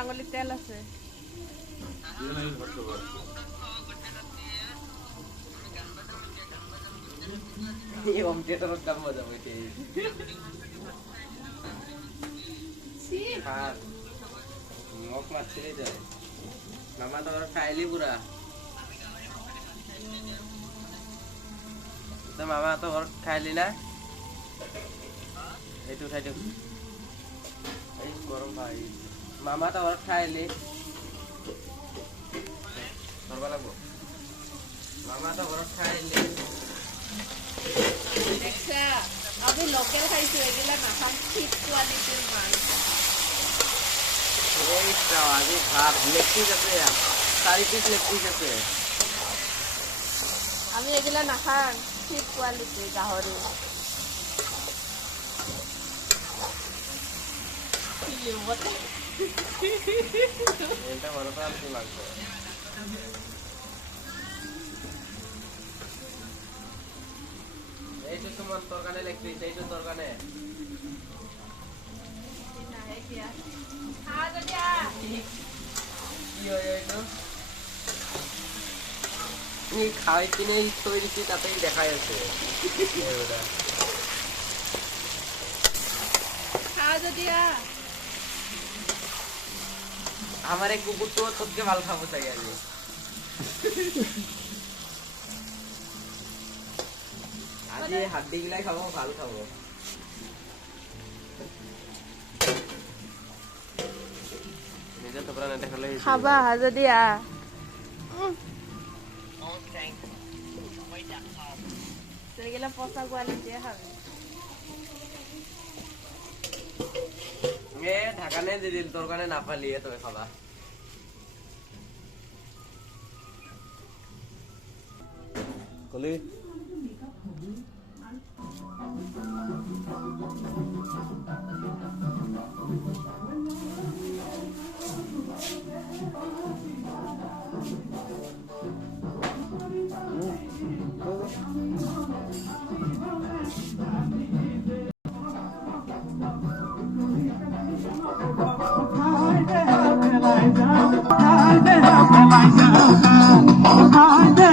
আঙুলিত তেল আছে। হোম থিয়েটাৰত কাম হৈ যাব এতিয়া। মোক মাতিছিলি তই মামা তোৰ খাইলি পুৰা তই মামা তোৰ ঘৰত খাইলি না এইটো খাই দিওঁ এই গৰম ভাই মামা তোৰ ঘৰত খাইলি ধৰব লাগব মামা তোৰ ঘৰত খাইলি দেখছা আমি লোকেল খাইছো এগুলা নাখাম ঠিক কোয়ালিটির মাল এই তো আজি ভাত লেগ পিস আছে 4 পিস লেগ পিস আছে আমি এগুলা নাখাম ঠিক কোয়ালিটি গাহরি এটা বড় তো আলু লাগবে এই তো তোমার তরকারি লেগ পিস এই তো তরকারি খাওয়াই কিনে তৈরি তাতেই দেখা যাচ্ছে আমার এক কুকুর তো তোকে ভাল খাবো চাই আমি আজ হাড্ডি গুলাই খাবো ভাল খাবো খাবা যদি এগুলা পচা কোয়ালিটি খাবে ঢাকানে দি দিল তোর কানে না পালিয়ে তবে খাবা কলি Hi there.